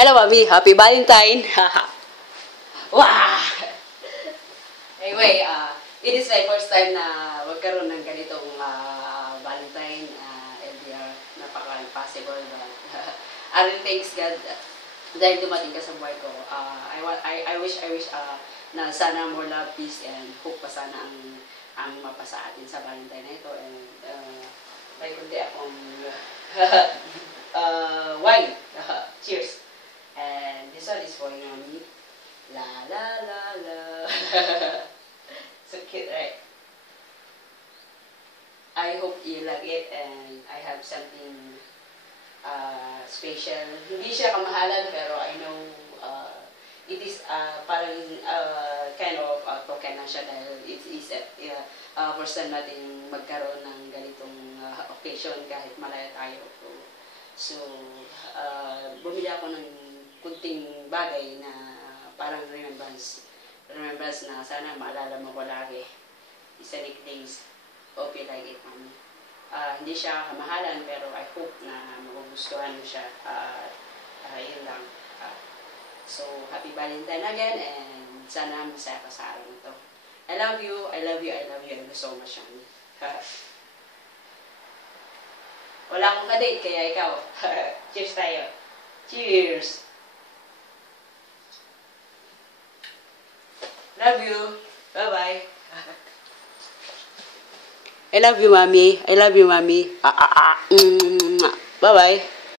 Hello, Mami. Happy Valentine. Wow! Anyway, it is my first time na magkaroon ng ganitong Valentine. LDR, napaka-impossible. But I really thanks God dahil dumating ka sa buhay ko. I wish na sana more love, peace, and hope pa sana ang mapasa atin sa Valentine na ito. And may kundi akong wine. Cheers. And this one is for you, Mami. La la la la. So cute, right? I hope you like it, and I have something special. Hindi siya kamahalan, pero I know it is parang kind of token na siya dahil it is first time natin magkaroon ng ganitong occasion kahit malaya tayo. So, bumili ako ng kunting bagay na parang remembrance na sana maalala mo ko lagi. It's a necklace. Hope you like it, Mami. Hindi siya kamahalan, pero I hope na magugustuhan mo siya. Yun lang. So, happy Valentine again, and sana masaya ka sa araw nito. I love you, I love you, I love you, I love you so much, Mami. Wala akong kadate, kaya ikaw. Cheers tayo. Cheers! Love you. Bye-bye. I love you, Mami. I love you, Mami. Bye-bye.